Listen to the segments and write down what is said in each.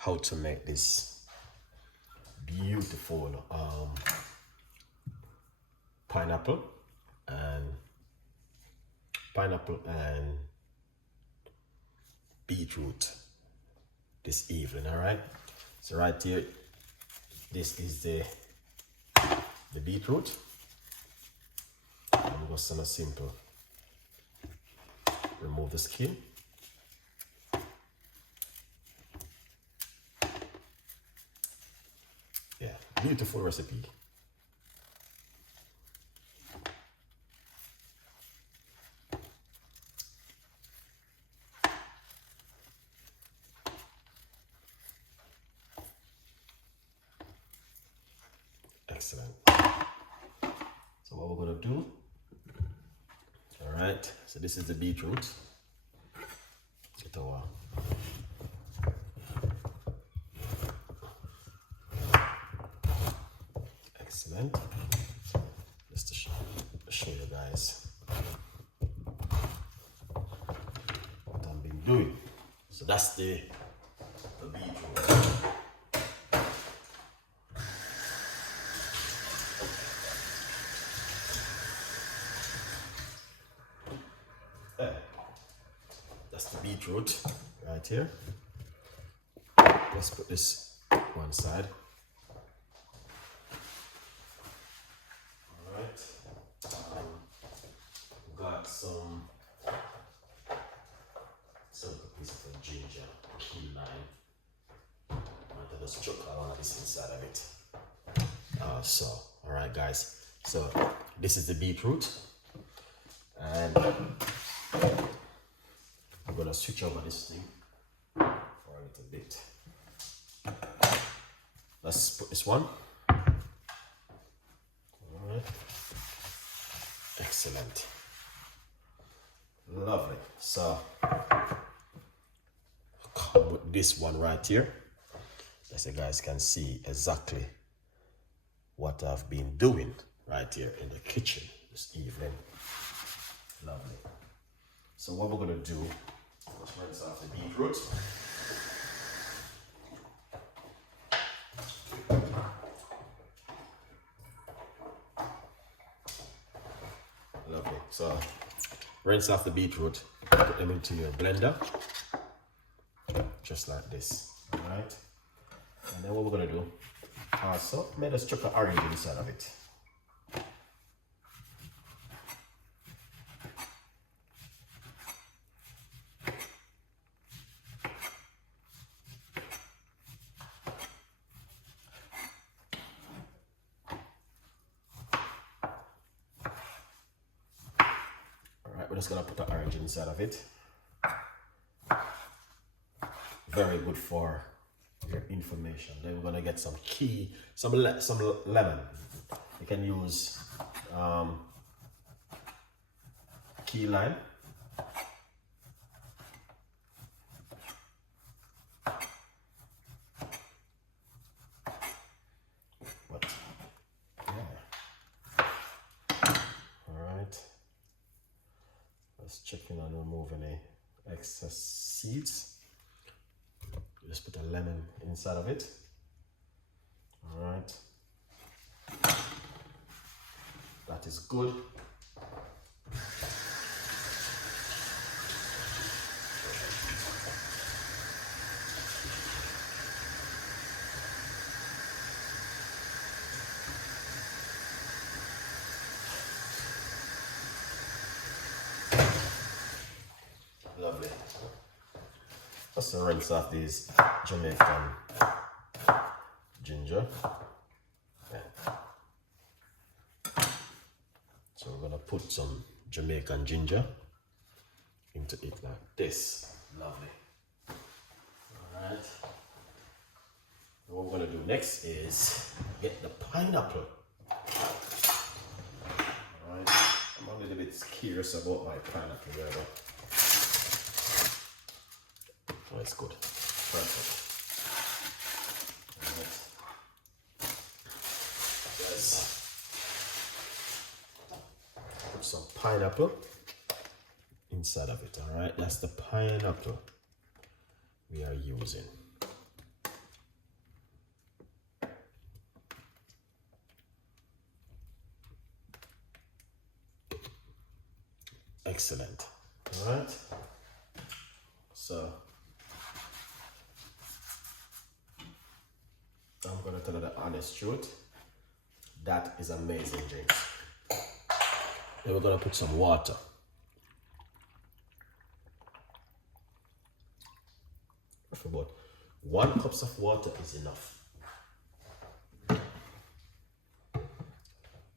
how to make this beautiful pineapple and beetroot this evening. All right, so right here, this is the beetroot. I'm just gonna simple remove the skin. Yeah, beautiful recipe. Excellent. So what we're gonna do, all right, so this is the beetroot. Get our excellent. Just to show you guys what I've been doing. So that's the beetroot. That's the beetroot right here. Let's put this one side. All right. Got some piece of ginger, key lime. I'm gonna just chuck all of this inside of it. So, all right, guys. So this is the beetroot, and I'm gonna switch over this thing for a little bit. Let's put this one. All right. Excellent. Lovely. So come with this one right here, as you guys can see exactly what I've been doing right here in the kitchen this evening. Lovely. So what we're gonna do, let's rinse off the beetroot. Lovely. So rinse off the beetroot, put them into your blender, just like this. All right. And then what we're gonna do, also, let us chuck an orange inside of it. We're just gonna put the orange inside of it. Very good for your inflammation. Then we're gonna get some lemon. You can use key lime. But yeah. All right. Let's check in and remove any excess seeds. Just put a lemon inside of it. All right. That is good. Lovely. Just rinse off these Jamaican ginger. Yeah. So we're gonna put some Jamaican ginger into it like this. Lovely. All right. What we're gonna do next is get the pineapple. All right. I'm a little bit curious about my pineapple there, but oh, it's good. Perfect. All right. Let's put some pineapple inside of it. All right. That's the pineapple we are using. Excellent. All right. So I'm gonna tell you the honest truth. That is amazing, James. Then we're gonna put some water. For about 1 cup of water is enough.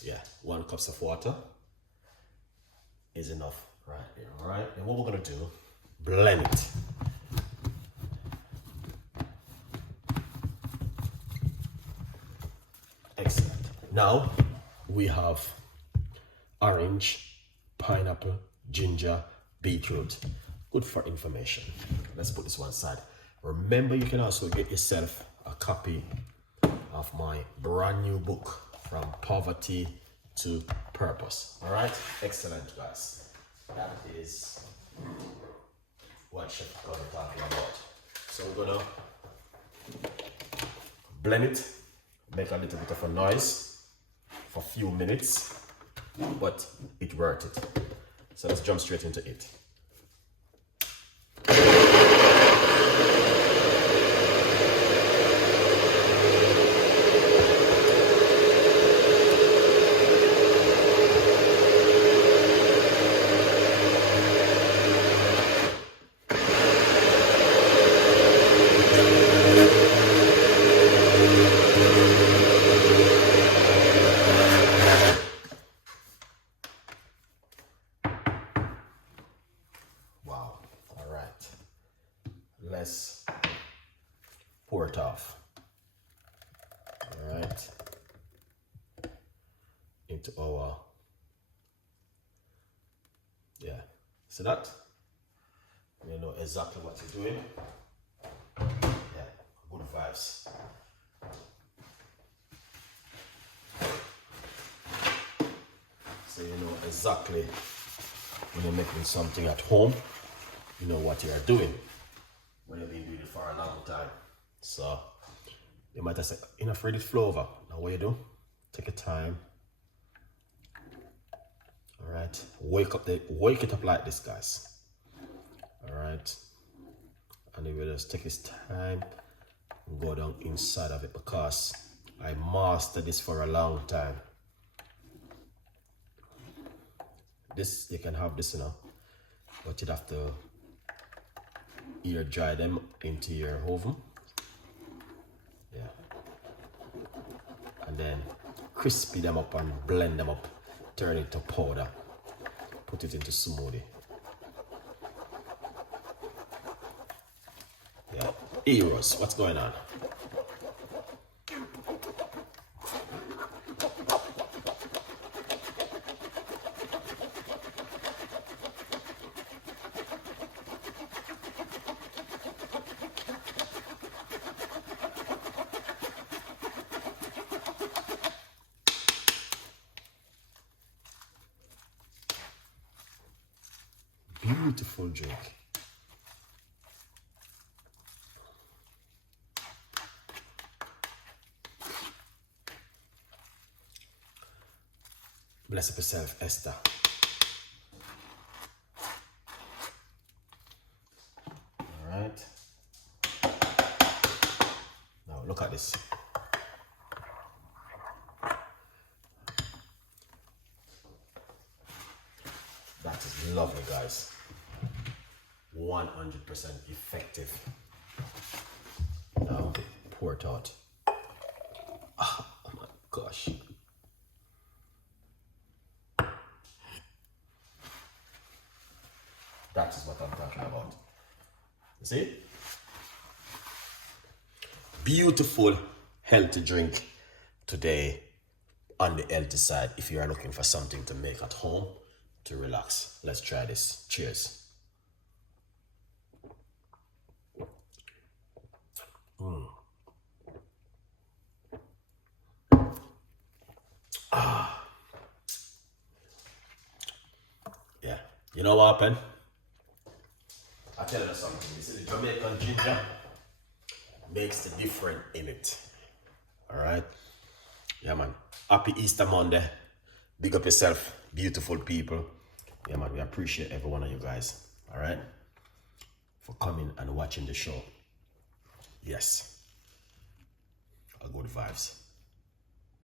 Yeah, 1 cup of water is enough right there. All right. And what we're gonna do, blend it. Excellent. Now we have orange, pineapple, ginger, beetroot. Good for inflammation. Let's put this one aside. Remember, you can also get yourself a copy of my brand new book, From Poverty to Purpose. All right, excellent, guys. That is what Chef Ricardo talking about. So we're gonna blend it, make a little bit of a noise for a few minutes, but it's worth it. So let's jump straight into it. Let's pour it off. All right, into our, so that you know exactly what you're doing. Yeah, good vibes. So you know exactly when you're making something at home, you know what you are doing. When you've been doing it for a long time. So you might have said, enough for this flow over. Now what you do, take your time. All right, wake it up like this, guys. All right, and you will just take this time and go down inside of it, because I mastered this for a long time. This, you can have this, you know, but you'd have to air dry them into your oven. Yeah. And then crispy them up and blend them up, turn it to powder, put it into smoothie. Yeah. Eros, what's going on? Beautiful drink. Bless up yourself, Esther. All right. Now look at this. That is lovely, guys. 100% effective. Now pour it out. Oh my gosh. That is what I'm talking about. You see? Beautiful, healthy drink today on the healthy side. If you are looking for something to make at home to relax, let's try this. Cheers. Yeah, you know what happened? I tell you something. You see, the Jamaican ginger makes the difference in it. All right. Yeah, man. Happy Easter Monday. Big up yourself, beautiful people. Yeah, man, we appreciate every one of you guys, all right, for coming and watching the show. Yes, all good vibes.